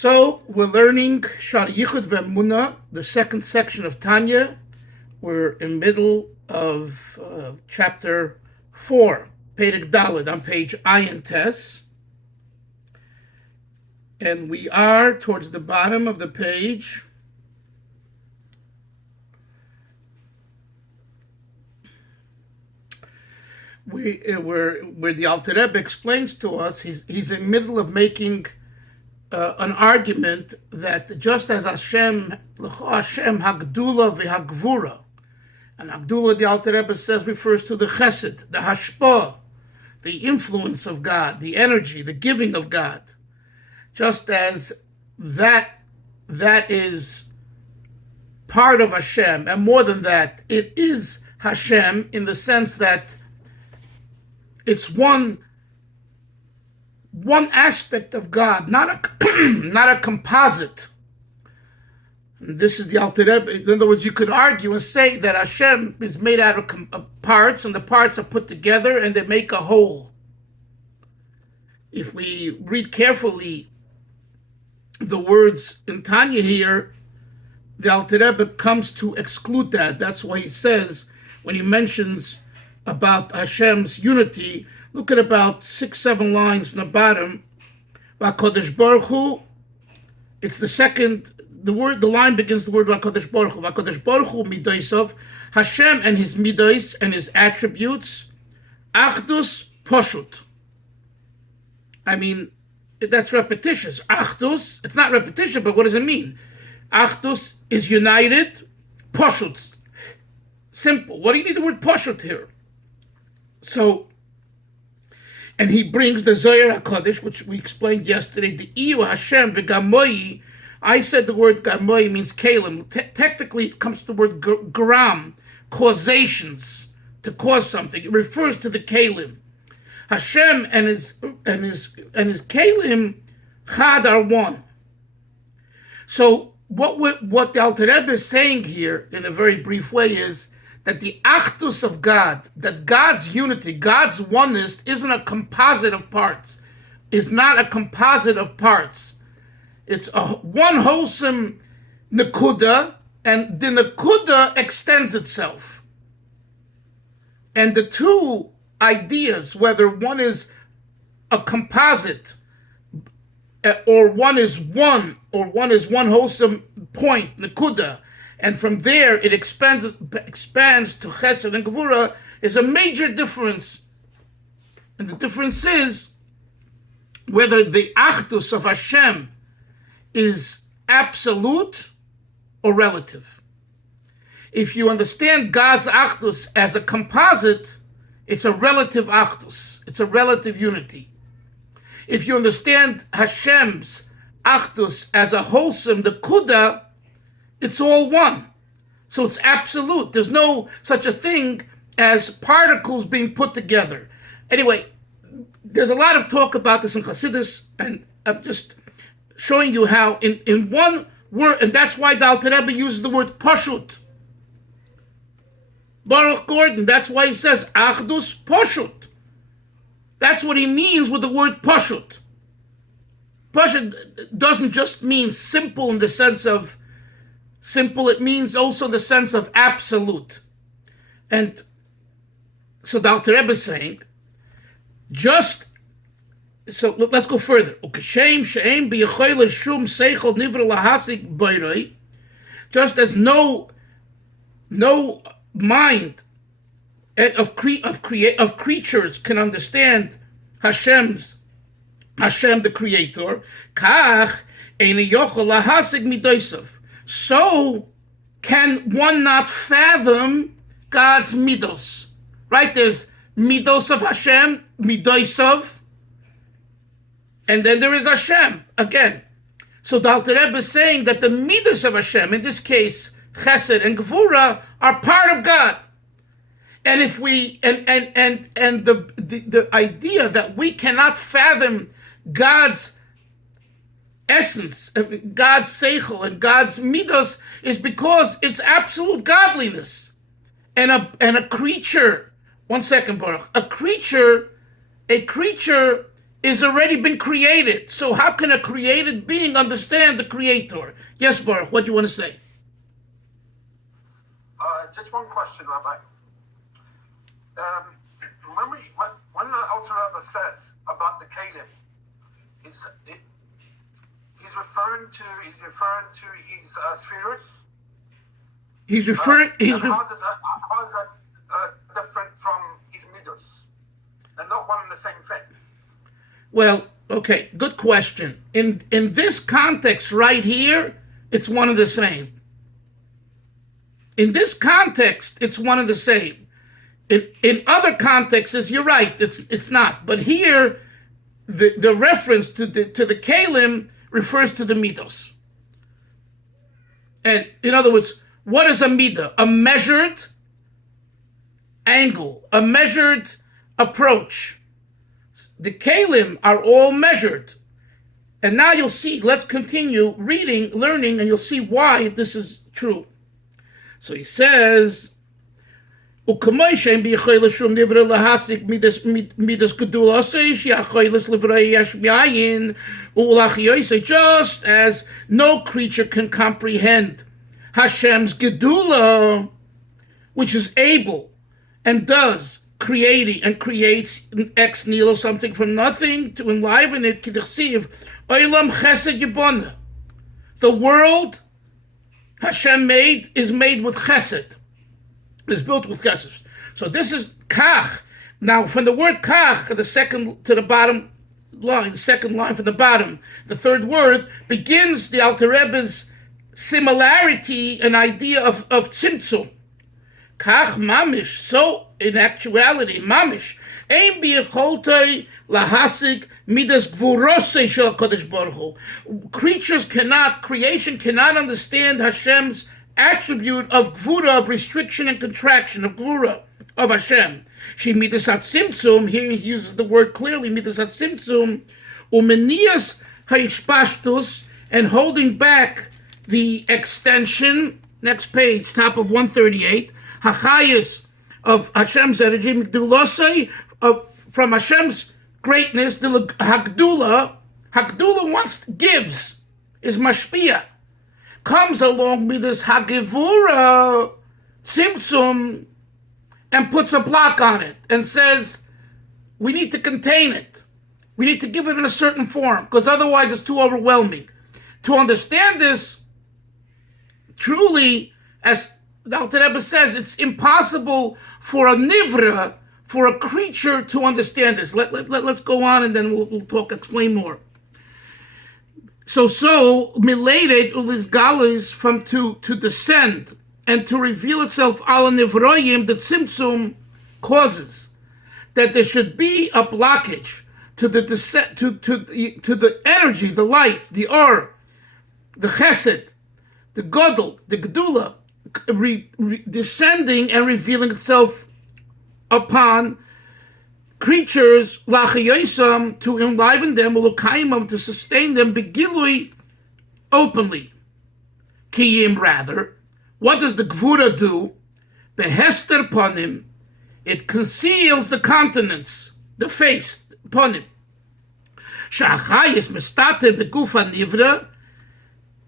So we're learning Shar Yichud Ve'Emunah, the second section of Tanya. We're in middle of chapter 4, Perek Daled, on page Ayin Tes. And we are towards the bottom of the page. Where the Alter Rebbe explains to us, he's in the middle of making an argument that just as Hashem Hagdula v'Hagvura, and Hagdula, the Alter Rebbe says, refers to the Chesed, the Hashpah, the influence of God, the energy, the giving of God. Just as that is part of Hashem, and more than that, it is Hashem in the sense that it's one aspect of God, not a composite. And this is the Alter Rebbe. In other words, you could argue and say that Hashem is made out of parts, and the parts are put together and they make a whole. If we read carefully the words in Tanya here, the Alter Rebbe comes to exclude that. That's why he says, when he mentions about Hashem's unity, look at about 6-7 lines from the bottom. V'Kodesh Baruch Hu, it's the second, the line begins the word V'Kodesh Baruch Hu. V'Kodesh Baruch Hu midosav, Hashem and his midos and his attributes, Achdus Poshut. I mean, that's repetitious. Achdus, it's not repetition, but what does it mean? Achdus is united, Poshut, simple. What do you need the word Poshut here? So, and he brings the Zohar HaKadosh, which we explained yesterday, the Iyu Hashem v'Gamoi. I said the word Gamoi means kalim. Technically, it comes to the word gram, causations, to cause something. It refers to the kalim. Hashem and his kalim, Chad, are one. So what the Alter Rebbe is saying here, in a very brief way, is that the achdus of God, that God's unity, God's oneness, isn't a composite of parts, is not a composite of parts. It's one wholesome nekuda, and the nekuda extends itself. And the two ideas, whether one is a composite, or one is one wholesome point, nekuda, and from there it expands to Chesed and Gevura, is a major difference. And the difference is whether the Achdus of Hashem is absolute or relative. If you understand God's Achdus as a composite, it's a relative Achdus. It's a relative unity. If you understand Hashem's Achdus as a wholesome Nekuda, it's all one. So it's absolute. There's no such a thing as particles being put together. Anyway, there's a lot of talk about this in Chassidus, and I'm just showing you how in one word, and that's why the Alter Rebbe uses the word Pashut. Baruch Gordon, that's why he says Achdus Pashut. That's what he means with the word Pashut. Pashut doesn't just mean simple in the sense of simple, it means also the sense of absolute. And so the Alter Rebbe is saying, just, so let's go further. Just as no mind of creatures can understand Hashem the Creator, so can one not fathom God's midos, right? There's midos of Hashem, midosav, and then there is Hashem again. So the Alter Rebbe is saying that the midos of Hashem, in this case Chesed and Gevura, are part of God. And if we and the idea that we cannot fathom God's essence, God's seichel and God's midos, is because it's absolute godliness. And a creature, one second, Baruch, a creature is already been created. So how can a created being understand the creator? Yes, Baruch, what do you want to say? Just one question, Rabbi. When the Alter Rebbe says about the Kelim, he's referring to his spheres. How is that different from his midos, and not one and the same thing? Well, okay, good question. In this context right here, it's one and the same. In this context, it's one and the same. In other contexts, you're right, it's not. But here, the reference to the Kalim refers to the midos. And in other words, what is a midah? A measured angle, a measured approach. The Kalim are all measured. And now you'll see, let's continue reading, learning, and you'll see why this is true. So he says, midas just as no creature can comprehend Hashem's gedula, which is able and does creating and creates ex nihilo, something from nothing, to enliven it. Olam chesed yibona. The world Hashem is made with chesed, is built with chesed. So this is kach. Now, from the word kach, the second to the bottom line, the second line from the bottom, the third word begins the Alter Rebbe's similarity, an idea of tzimtzum. Kach mamish. So in actuality, mamish. Ein biyecholtei lahasik midas gvurosei shel Kodesh Baruch Hu. Creation cannot understand Hashem's attribute of gvura, of restriction and contraction, of gvura, of Hashem. She midas hatzimtzum, here he uses the word clearly, midas hatzimtzum, umenias haishpashtus, and holding back the extension, next page, top of 138, hachayis of Hashem's energy, from Hashem's greatness, the Hagdula gives, is mashpia, comes along with this Hagivura, Tzimtzum, and puts a block on it and says, we need to contain it. We need to give it in a certain form, because otherwise it's too overwhelming. To understand this, truly, as the Alter Rebbe says, it's impossible for a nivra, for a creature to understand this. Let's go on and then we'll explain more. So milated ulis from to descend and to reveal itself ala nivroyim, the tzimtzum causes that there should be a blockage to the descent, to the energy, the light, the or, the chesed, the godel, the gedula, descending and revealing itself upon creatures, lachayosam, to enliven them, ulakaimam, to sustain them, begilui, openly. Kiyim, rather. What does the gvura do? Behester ponim, it conceals the countenance, the face, ponim. Shachayis mestate begufa nivra,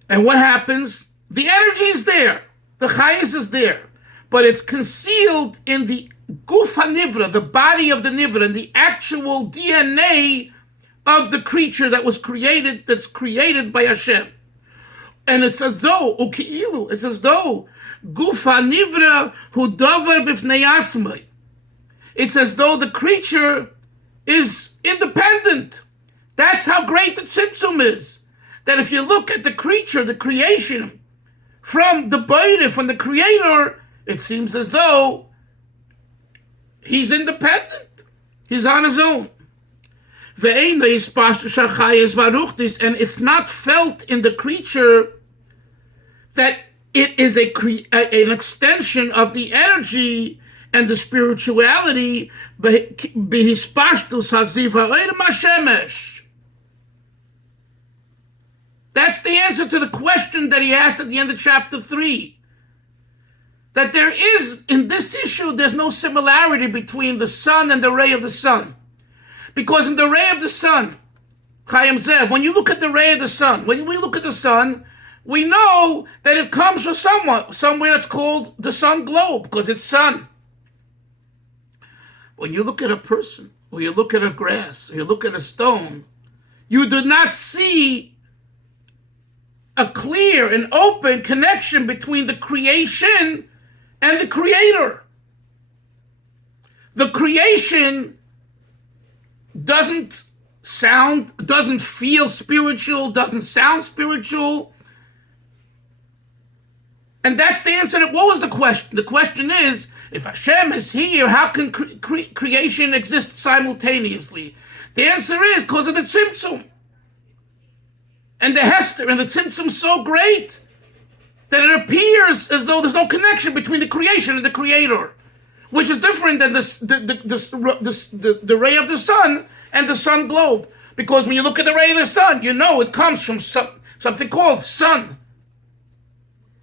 and what happens? The energy is there. The chayis is there, but it's concealed in the guf hanivra, the body of the nivra, and the actual DNA of the creature that was created, that's created by Hashem. And it's as though, uki'ilu, it's as though guf hanivra hu davar b'fnei atzmai. It's as though the creature is independent. That's how great the tzimtzum is. That if you look at the creature, the creation, from the Baire, from the Creator, it seems as though he's independent. He's on his own. And it's not felt in the creature that it is an extension of the energy and the spirituality. That's the answer to the question that he asked at the end of chapter 3. That there is, in this issue, there's no similarity between the sun and the ray of the sun. Because in the ray of the sun, Chaim Zev, when you look at the ray of the sun, when we look at the sun, we know that it comes from somewhere that's called the sun globe, because it's sun. When you look at a person, or you look at a grass, or you look at a stone, you do not see a clear and open connection between the creation and the creator. The creation doesn't feel spiritual, doesn't sound spiritual. And that's the answer. What was the question? The question is, if Hashem is here, how can creation exist simultaneously? The answer is because of the Tzimtzum. And the Hester, and the Tzimtzum's so great that it appears as though there's no connection between the creation and the creator, which is different than the ray of the sun and the sun globe. Because when you look at the ray of the sun, you know it comes from something called sun.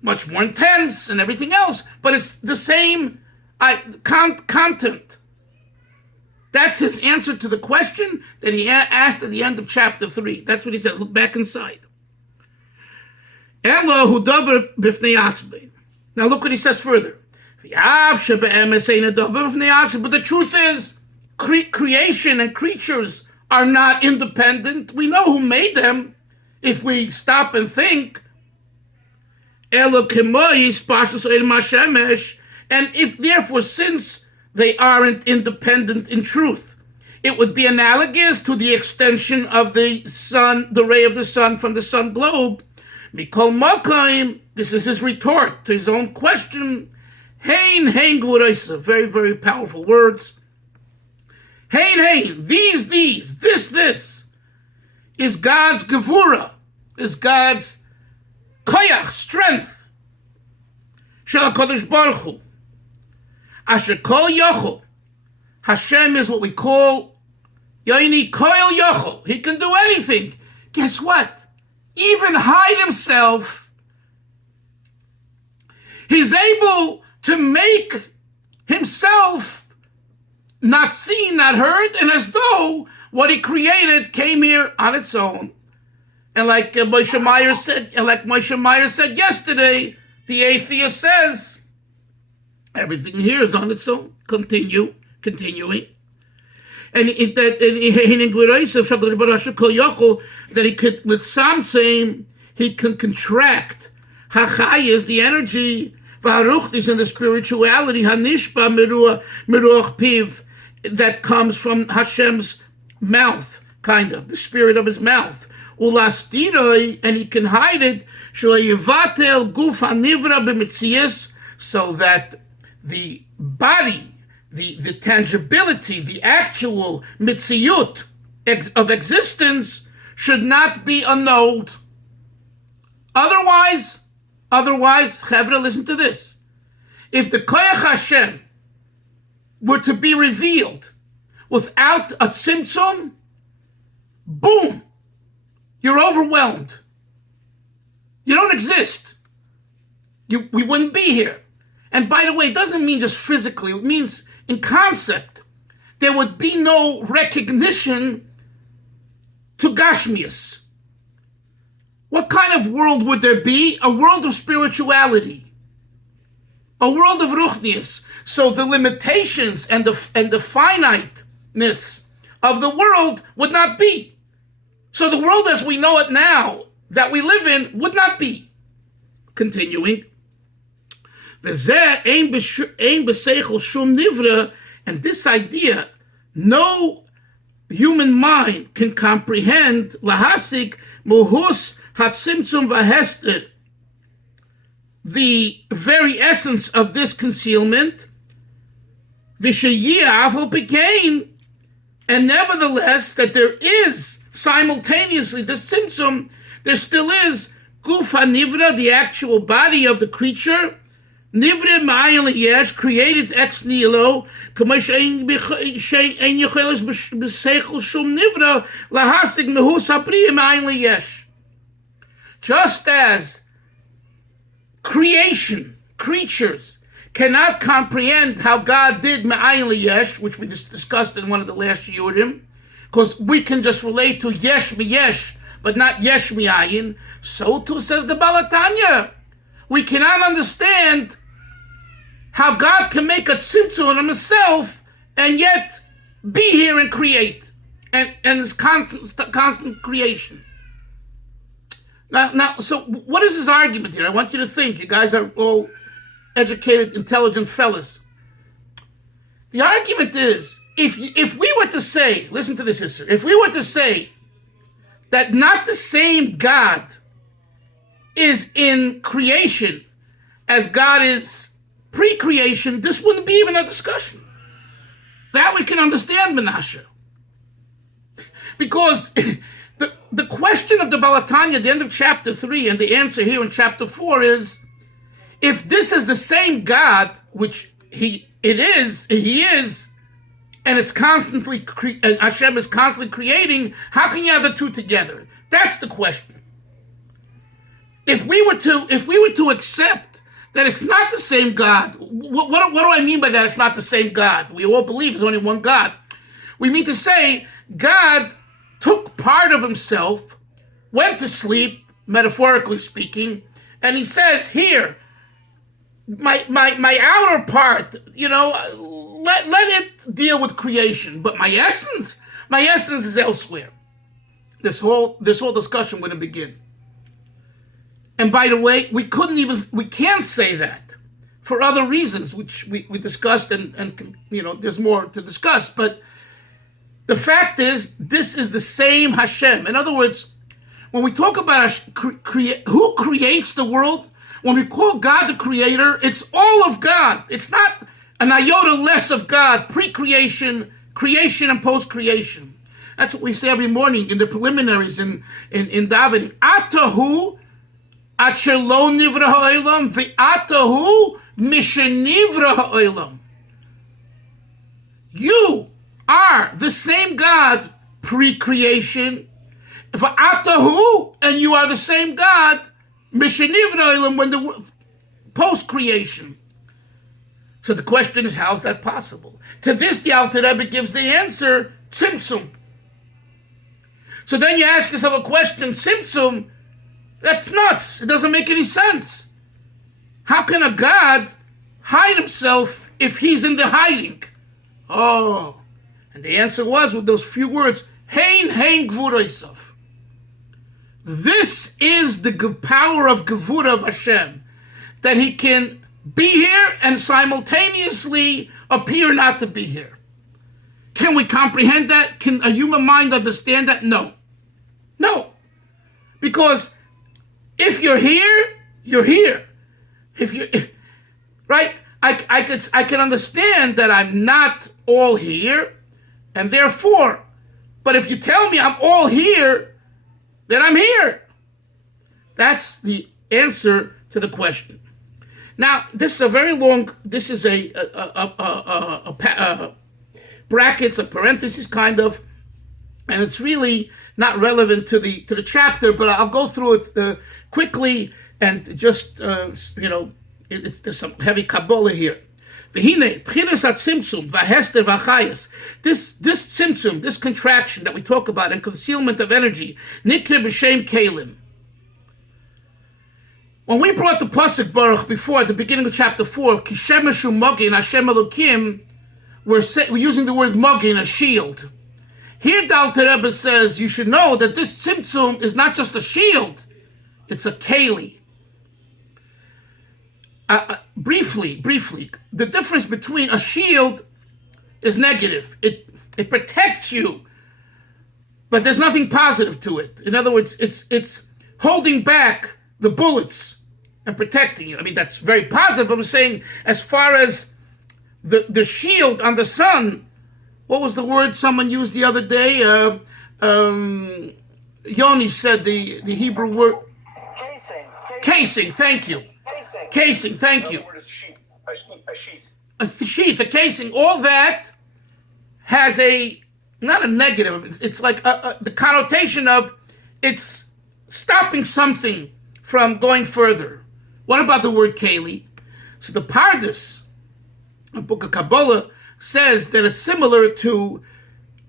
Much more intense and everything else, but it's the same content. That's his answer to the question that he asked at the end of chapter 3. That's what he says. Look back inside. Now look what he says further. But the truth is, creation and creatures are not independent. We know who made them if we stop and think. And if therefore, since they aren't independent in truth, it would be analogous to the extension of the sun, the ray of the sun from the sun globe. Mikol Makayim, this is his retort to his own question. Hein Guraisa, very, very powerful words. Hein, this is God's Gevura, is God's Koyach, strength. Shel HaKadosh Baruch Hu. Asher Kol Yochel. Hashem is what we call Yaini Koil Yochel. He can do anything. Guess what? Even hide himself. He's able to make himself not seen, not heard, and as though what he created came here on its own. And like Moshe Meyer said yesterday, the atheist says, everything here is on its own. Continuing. And that he could, with something, he can contract. Hachai is the energy, Varuchtis and the spirituality, Hanishba Meruach Piv, that comes from Hashem's mouth, kind of, the spirit of his mouth. Ulastiroi, and he can hide it, Shloyevatel Guf Hanivra B'Mitzias, so that the body, the tangibility, the actual mitziyut of existence should not be annulled. Otherwise, Chevra, listen to this. If the Koyach Hashem were to be revealed without a tzimtzum, boom, you're overwhelmed. You don't exist. We wouldn't be here. And by the way, it doesn't mean just physically. It means in concept. There would be no recognition to Gashmias. What kind of world would there be? A world of spirituality. A world of Ruchnias. So the limitations and the finiteness of the world would not be. So the world as we know it now, that we live in, would not be. Continuing. And this idea, no human mind can comprehend lahasik muhus hatzimtzum vahester, the very essence of this concealment, v'sheyia became, and nevertheless that there is simultaneously this tzimtzum, there still is guf hanivra, the actual body of the creature, nivra ma'ayin yesh, created ex nihilo, k'mosh ein yocheles b'seichel shum nivra lahasig mehus hapriya ma'ayin yesh. Just as creatures cannot comprehend how God did ma'ayin yesh, which we discussed in one of the last shiurim, because we can just relate to yesh mi yesh, but not yesh mi ayin. So too says the Balatanya. We cannot understand how God can make a tzimtzum on himself and yet be here and create, and it's constant creation. Now, so what is his argument here? I want you to think. You guys are all educated, intelligent fellas. The argument is, if we were to say, listen to this, sister, if we were to say that not the same God is in creation as God is pre-creation, this wouldn't be even a discussion. That we can understand, Menashe. Because the question of the Balatanya at the end of chapter 3 and the answer here in chapter 4 is, if this is the same God, which he is, and it's constantly, and Hashem is constantly creating, how can you have the two together? That's the question. If we were to accept that it's not the same God, what do I mean by that? It's not the same God. We all believe there's only one God. We mean to say God took part of himself, went to sleep, metaphorically speaking, and he says, here, my outer part, let it deal with creation, but my essence is elsewhere. This whole discussion wouldn't begin. And by the way, we can't say that for other reasons, which we discussed, and there's more to discuss. But the fact is, this is the same Hashem. In other words, when we talk about who creates the world, when we call God the creator, it's all of God. It's not an iota less of God, pre-creation, creation, and post-creation. That's what we say every morning in the preliminaries in davening. Atahu Asher lo nivra ha'olam ve'atahu mishenivra ha'olam. You are the same God pre-creation, ve'atahu, and you are the same God mishenivra ha'olam when the post-creation. So the question is, how is that possible? To this, the Alter Rebbe gives the answer, tzimtzum. So then you ask yourself a question, tzimtzum, that's nuts. It doesn't make any sense. How can a God hide himself if he's in the hiding? Oh, and the answer was with those few words, hein gvurosav. This is the power of gevura of Hashem, that he can be here and simultaneously appear not to be here. Can we comprehend that? Can a human mind understand that? No. Because if you're here, you're here. Right? I can understand that I'm not all here, and therefore, but if you tell me I'm all here, then I'm here. That's the answer to the question. Now, this is a very long, this is a brackets, a parenthesis kind of, and it's really not relevant to the chapter, but I'll go through it quickly and just, there's some heavy Kabbalah here. V'hine, p'chinas ha-tzimtzum, v'hester v'achayas. This tzimtzum, this contraction that we talk about, and concealment of energy, nikre b'shem kelim. When we brought the Pasuk Baruch before, at the beginning of chapter 4, Kishemashu Mogin Hashem Elokim, we're using the word Mogin, a shield. Here the Alter Rebbe says, you should know that this tzimtzum is not just a shield, it's a keli. Briefly, the difference between a shield is negative. It protects you, but there's nothing positive to it. In other words, it's holding back the bullets and protecting you. I mean, that's very positive. I'm saying, as far as the shield on the sun, what was the word someone used the other day? Yoni said the Hebrew word. Casing, thank you. Casing, thank you. A sheath, a casing, all that has not a negative, it's like the connotation of it's stopping something from going further. What about the word keli? So the Pardes, the book of Kabbalah, says that it's similar to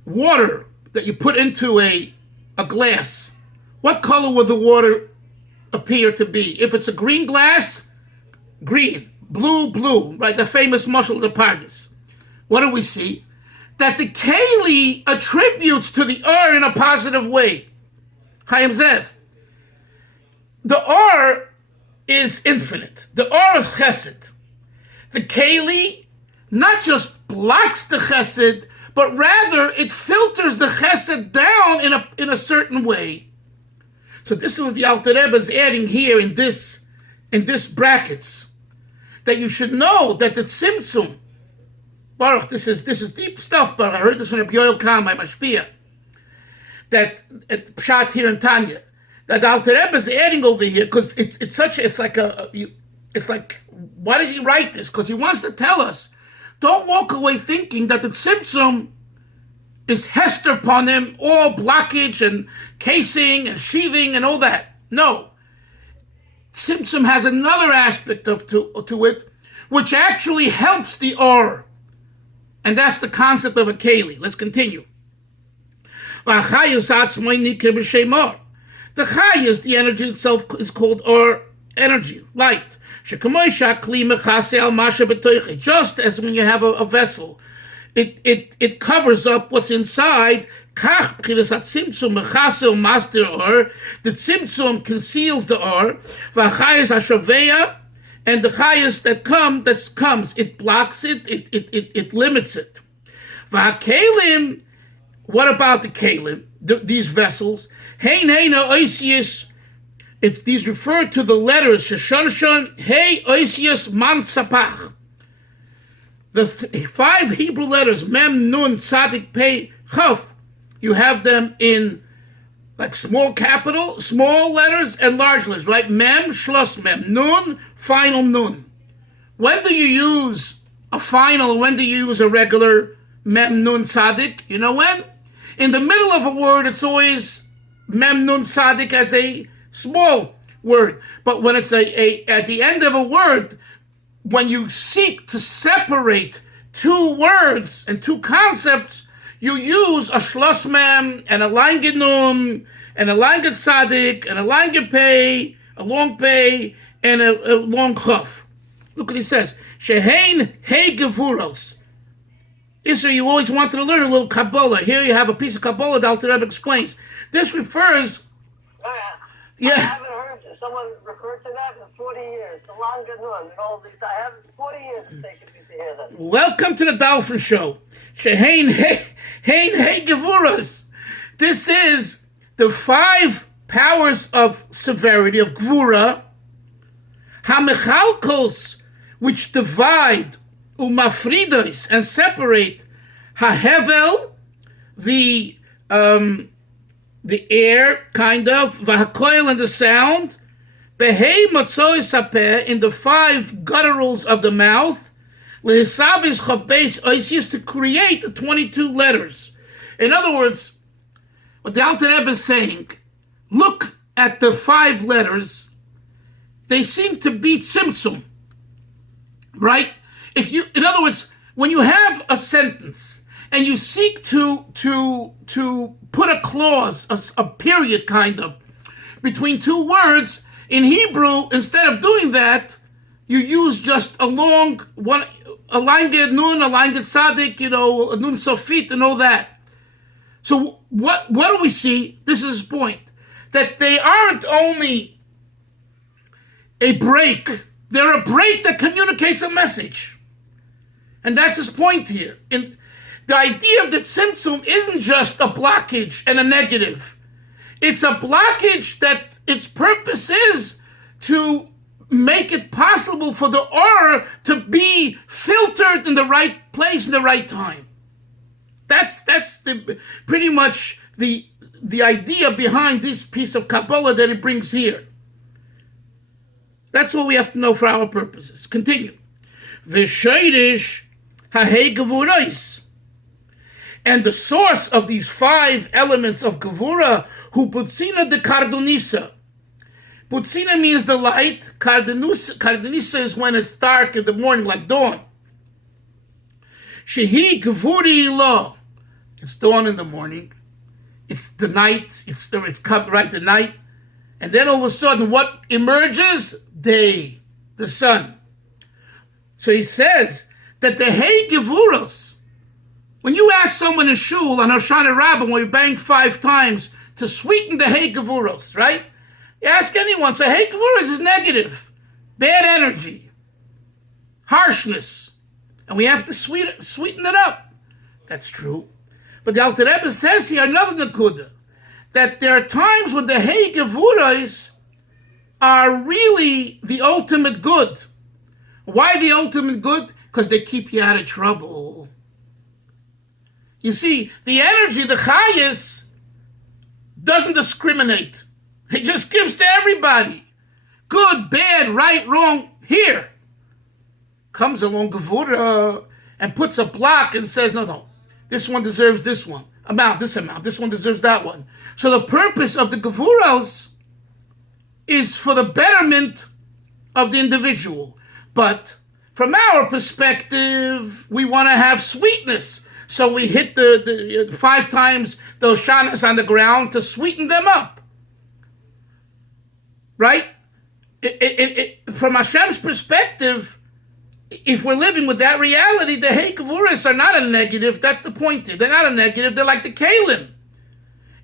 water that you put into a glass, what color will the water appear to be? If it's a green glass, green, blue, blue, right? The famous Mashal of the Pardes. What do we see? That the Keli attributes to the Or in a positive way. Chaim Zev. The Or is infinite. The Or is Chesed. The Keli not just blocks the Chesed, but rather it filters the Chesed down in a certain way. So this is what the Alter Rebbe is adding here in this brackets, that you should know that the Tzimtzum, Baruch, this is deep stuff, but I heard this from Rabbi Yoel Kam, my Mashpia, that at Pshat here in Tanya, that the Alter Rebbe is adding over here, because it's like, why does he write this? Because he wants to tell us, don't walk away thinking that the Tzimtzum is Hester upon him, all blockage and casing and sheathing and all that. No. Tzimtzum has another aspect to it, which actually helps the Or. And that's the concept of a Keli. Let's continue. The Chayas, the energy itself, is called Or energy, light. Just as when you have a vessel, it covers up what's inside. The Tzimtzum conceals the Or, and the Chayas that comes, it blocks it, it limits it. What about the Kalim, these vessels? These refer to the letters Shesharshon, Hey, Oisius, Man, Sapach. The 5 Hebrew letters, Mem, Nun, Tzadik, Pei, Chaf, you have them in like small letters and large letters, right? Mem, Schloss Mem, Nun, final Nun. When do you use a final? When do you use a regular Mem, Nun, Tzadik? You know when? In the middle of a word, it's always Mem, Nun, Tzadik as a small word. But when it's at the end of a word, when you seek to separate 2 words and 2 concepts, you use a Schloss Mem and a Lange Nun and a Lange Tzadik and a Lange Pei, a long Pei, and a long Chaf. Look what he says. Shehein Hey Gevuros. Israel, you always wanted to learn a little Kabbalah. Here you have a piece of Kabbalah that Alter Rebbe explains. This refers... I haven't heard someone refer to that in 40 years. The Lange Nun, all these. I haven't 40 years it's taken me to hear that. Welcome to the Dalfin Show. Shehein Hey Gevuros. This is the 5 powers of severity, of Gvura, Hamechalkos, which divide, Umafridos, and separate, Hahevel, the air, kind of, Vahakoil, and the sound, Behei Matzoi Sapeh, in the 5 gutturals of the mouth, Lehisavis Chabes Oisius, to create the 22 letters. In other words, what the Alter Rebbe is saying, look at the 5 letters, they seem to be Tzimtzum, right? In other words, when you have a sentence and you seek to put a clause, a period kind of, between 2 words, in Hebrew, instead of doing that, you use just a long one, a line get nun, a line get tzadik, a nun sofit, and all that. So what do we see? This is his point, that they aren't only a break, they're a break that communicates a message. And that's his point here. And the idea of the tzimtzum isn't just a blockage and a negative. It's a blockage that its purpose is to make it possible for the aura to be filtered in the right place in the right time. That's pretty much the idea behind this piece of Kabbalah that it brings here. That's all we have to know for our purposes. Continue. V'shoirish hahei gevurais. And the source of these 5 elements of gevura, hu putzina de kardunisa. Putzina means the light. Kardunisa is when it's dark in the morning, like dawn. Shehi gevuri lo. It's dawn in the morning. It's the night. It's come right the night, and then all of a sudden, what emerges? Day, the sun. So he says that the Hey Gevuros, when you ask someone in shul on Hoshana Rabbah when we bang 5 times to sweeten the Hey Gevuros, right? You ask anyone, say Hey Gevuros is negative, bad energy, harshness, and we have to sweeten it up. That's true. But the Alter Rebbe says here another nekuda, that there are times when the Hey Gevuros are really the ultimate good. Why the ultimate good? Because they keep you out of trouble. You see, the energy, the chayas, doesn't discriminate. It just gives to everybody. Good, bad, right, wrong, here. Comes along Gevura and puts a block and says, no, this one deserves this one. This amount, this one deserves that one. So the purpose of the Gevuras is for the betterment of the individual. But from our perspective, we want to have sweetness. So we hit the 5 times those shanas on the ground to sweeten them up. Right? From Hashem's perspective, if we're living with that reality, the Hey Gevuros are not a negative. That's the point here. They're not a negative. They're like the Kalim.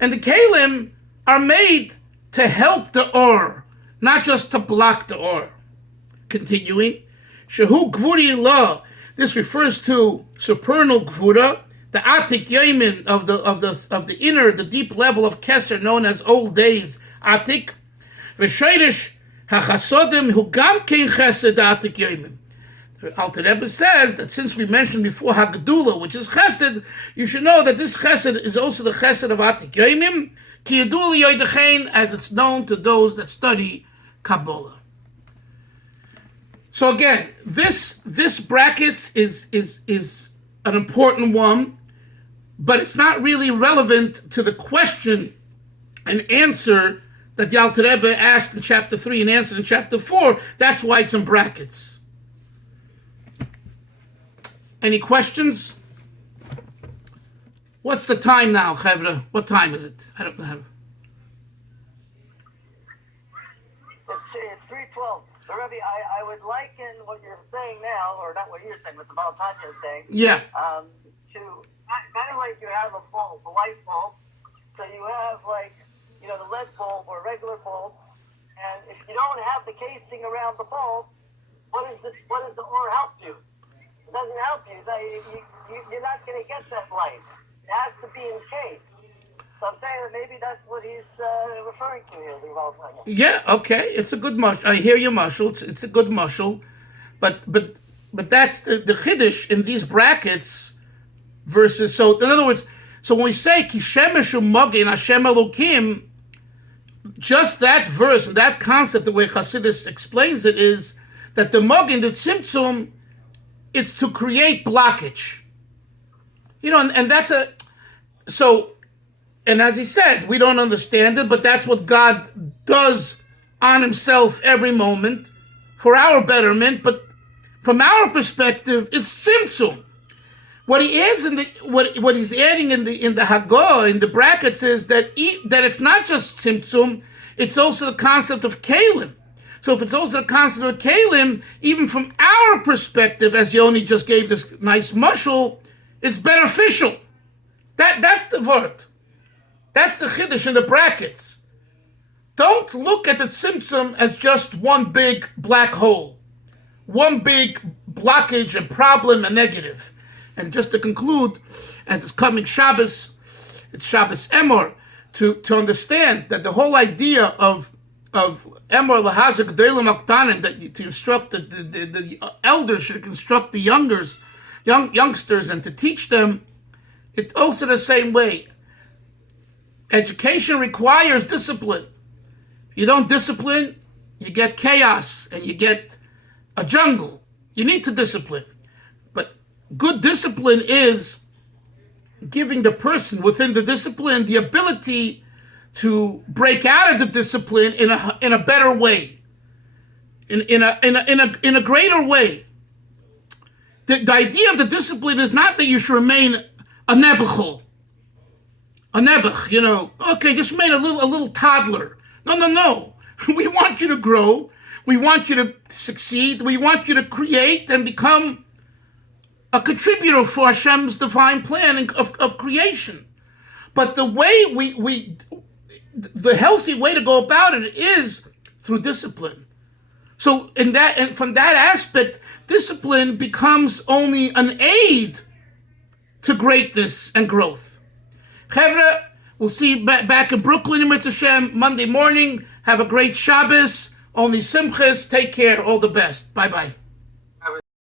And the Kalim are made to help the Or, not just to block the Or. Continuing, Shehu Gvuri La. This refers to supernal Gvura, the Atik Yemin of the inner, the deep level of Keser, known as old days Atik. V'Sheirish HaChasodim Hu Gam Kein Chesed Atik Yemin. The Alter Rebbe says that since we mentioned before Hagdula, which is Chesed, you should know that this Chesed is also the Chesed of Atik Yemin, Ki Yedul Yodechein, as it's known to those that study Kabbalah. So again, this brackets is an important one, but it's not really relevant to the question and answer that the Alter Rebbe asked in chapter 3 and answered in chapter 4. That's why it's in brackets. Any questions? What's the time now, Chevra? What time is it? I don't know. It's 3:12. But Rabbi, I would liken what you're saying now, or not what you're saying, what the Baal Tanya is saying, Yeah. to kind of like you have a bulb, a light bulb. So you have the lead bulb or regular bulb, and if you don't have the casing around the bulb, what does the or help you? It doesn't help you. You're not going to get that light. It has to be encased. So I'm saying that maybe that's what he's referring to here, the Baal Tanya. Yeah, okay. It's a good mushal. I hear your mushal. It's a good mushal. But that's the chiddush in these brackets versus, so in other words, so when we say Ki Shemesh Umagin Hashem Elokim, just that verse and that concept, the way Chassidus explains it, is that the Magin, the Tzimtzum, it's to create blockage. And that's and as he said, we don't understand it, but that's what God does on himself every moment for our betterment. But from our perspective, it's Tzimtzum. What he adds what he's adding in the Haggadah, in the brackets, is that it's not just Tzimtzum, it's also the concept of Kalim. So if it's also the concept of Kalim, even from our perspective, as Yoni just gave this nice mushal, it's beneficial. That's the word. That's the chiddush in the brackets. Don't look at the Tzimtzum as just one big black hole, one big blockage and problem and negative. And just to conclude, as it's coming Shabbos, it's Shabbos Emor, to understand that the whole idea of Emor Lahazik Delim Aktanim, that to instruct the elders should instruct the youngsters and to teach them, it's also the same way. Education requires discipline. If you don't discipline, you get chaos and you get a jungle. You need to discipline. But good discipline is giving the person within the discipline the ability to break out of the discipline in a better way, in a greater way. The idea of the discipline is not that you should remain a nebuchal, a nebuch, okay, just made a little toddler. No. We want you to grow. We want you to succeed. We want you to create and become a contributor for Hashem's divine plan of creation. But the way the healthy way to go about it is through discipline. So and from that aspect, discipline becomes only an aid to greatness and growth. Chevra, we'll see you back in Brooklyn in Mitzvah Hashem Monday morning. Have a great Shabbos. Only simchas. Take care. All the best. Bye-bye.